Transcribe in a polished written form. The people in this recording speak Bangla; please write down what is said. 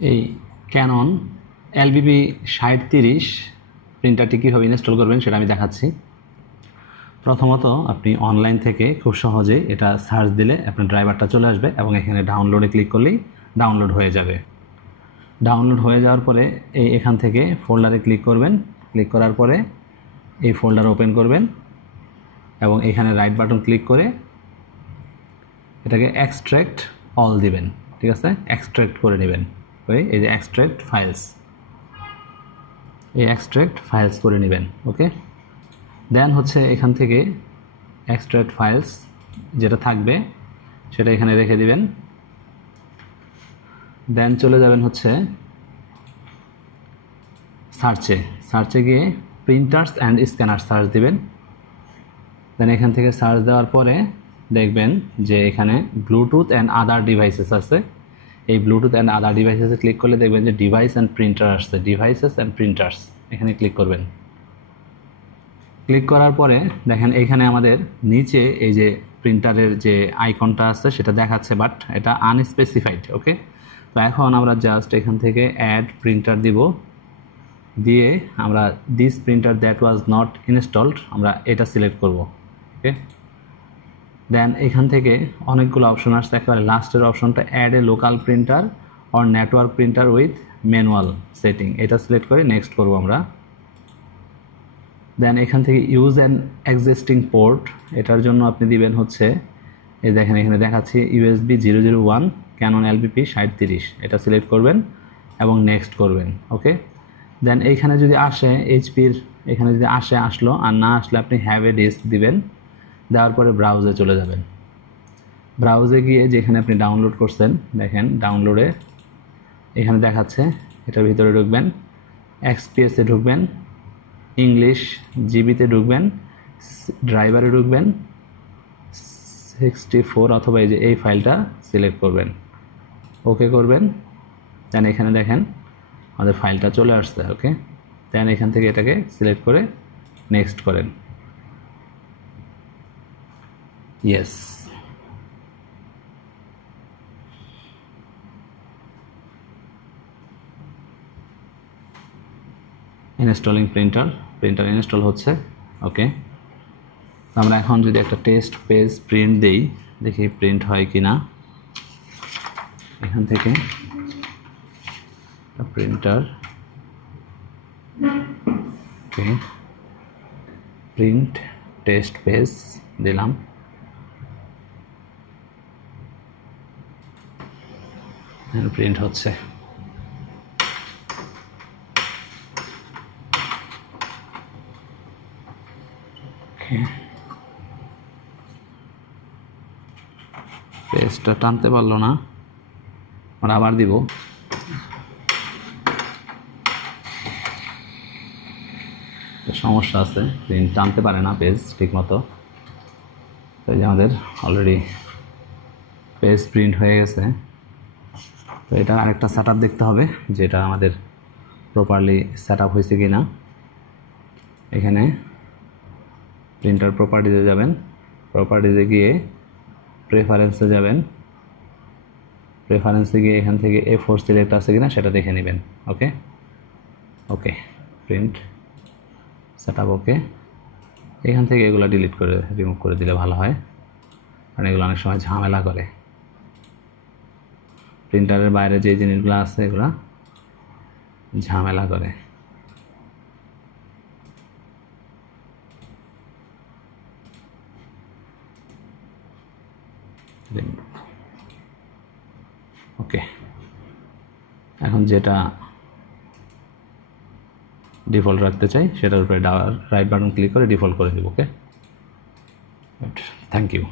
এই ক্যানন এলবিপি 6030 প্রিন্টারটি কীভাবে ইনস্টল করবেন সেটা আমি দেখাচ্ছি। প্রথমত আপনি অনলাইন থেকে খুব সহজেই এটা সার্চ দিলে আপনার ড্রাইভারটা চলে আসবে এবং এখানে ডাউনলোডে ক্লিক করলেই ডাউনলোড হয়ে যাবে। ডাউনলোড হয়ে যাওয়ার পরে এখান থেকে ফোল্ডারে ক্লিক করবেন। ক্লিক করার পরে এই ফোল্ডার ওপেন করবেন এবং এখানে রাইট বাটন ক্লিক করে এটাকে এক্সট্র্যাক্ট অল দিবেন। ঠিক আছে, এক্সট্র্যাক্ট করে নেবেন। এই যে এক্সট্র্যাক্ট ফাইলস, এই এক্সট্র্যাক্ট ফাইলস করে নেবেন। ওকে, দেন হচ্ছে এখান থেকে এক্সট্র্যাক্ট ফাইলস যেটা থাকবে সেটা এখানে রেখে দিবেন। দেন চলে যাবেন হচ্ছে সার্চে গিয়ে প্রিন্টার্স অ্যান্ড স্ক্যানার সার্চ দিবেন। দেন এখান থেকে সার্চ দেওয়ার পরে দেখবেন যে এখানে ব্লুটুথ অ্যান্ড আদার ডিভাইসেস আছে। এই ব্লুটুথ অ্যান্ড আদার ডিভাইসেসে ক্লিক করলে দেখবেন যে ডিভাইস অ্যান্ড প্রিন্টার আসছে, ডিভাইসেস অ্যান্ড প্রিন্টার্স, এখানে ক্লিক করবেন। ক্লিক করার পরে দেখেন এখানে আমাদের নিচে এই যে প্রিন্টারের যে আইকনটা আছে সেটা দেখাচ্ছে, বাট এটা আনস্পেসিফাইড। ওকে, তো এখন আমরা জাস্ট এখান থেকে অ্যাড প্রিন্টার দিব, দিয়ে আমরা this printer that was not installed আমরা এটা সিলেক্ট করব। ওকে, দেন এখান থেকে অনেকগুলো অপশন আসছে, একেবারে লাস্টের অপশনটা add a local printer or network printer with manual setting, এটা সিলেক্ট করে নেক্সট করব আমরা। দেন এখান থেকে ইউজ অ্যান এক্সিস্টিং পোর্ট, এটার জন্য আপনি দিবেন হচ্ছে এই দেখেন এখানে দেখাচ্ছি USB 001 ক্যানন LBP 6030, এটা সিলেক্ট করবেন এবং নেক্সট করবেন। ওকে, দেন এইখানে যদি আসে HPর, এখানে যদি আসলো, আর না আসলে আপনি হ্যাভ এ ডিস্ক দিবেন। দেওয়ার পরে ব্রাউজে চলে যাবেন। ব্রাউজে গিয়ে যেখানে আপনি ডাউনলোড করছেন দেখেন ডাউনলোডে এখানে দেখাচ্ছে, এটার ভিতরে ঢুকবেন, XPS-এ ঢুকবেন, ইংলিশ জিবিতে ঢুকবেন, ড্রাইভারে ঢুকবেন 64 অথবা এই যে এই ফাইলটা সিলেক্ট করবেন। ওকে করবেন। দেন এখানে দেখেন আমাদের ফাইলটা চলে আসছে। ওকে, দেন এখান থেকে এটাকে সিলেক্ট করে নেক্সট করেন। ইয়েস, ইনস্টলিং প্রিন্টার ইনস্টল হচ্ছে। ওকে, আমরা এখন যদি একটা টেস্ট পেজ প্রিন্ট দেই, দেখি প্রিন্ট হয় কি না। এখান থেকে প্রিন্টার, ওকে, প্রিন্ট টেস্ট পেজ দিলাম। প্রিন্ট হচ্ছে। পেজটা টানতে পারলো না, আমরা আবার দিব। সমস্যা আছে, প্রিন্ট টানতে পারে না পেজ ঠিক মতো। তো এই যে আমাদের অলরেডি পেজ প্রিন্ট হয়ে গেছে। তো এটা আরেকটা সেট দেখতে হবে যেটা আমাদের প্রপারলি সেট আপ হয়েছে কি না। এখানে প্রিন্টার প্রপার্টিজে যাবেন, প্রপার্টিজে গিয়ে প্রেফারেন্সে যাবেন, প্রেফারেন্সে গিয়ে এখান থেকে A4 সিলেক্ট আছে কিনা সেটা দেখে নেবেন। ওকে, ওকে, প্রিন্ট সেট আপ। ওকে, এখান থেকে এগুলো ডিলিট করে রিমুভ করে দিলে ভালো হয়, কারণ এগুলো অনেক সময় ঝামেলা করে। প্রিন্টারের বাইরে যে জিনিসগুলো আছে এগুলো ঝামেলা করে। ওকে, এখন যেটা ডিফল্ট রাখতে চাই সেটার উপরে রাইট বাটন ক্লিক করে ডিফল্ট করে দেব। ওকে, থ্যাংক ইউ।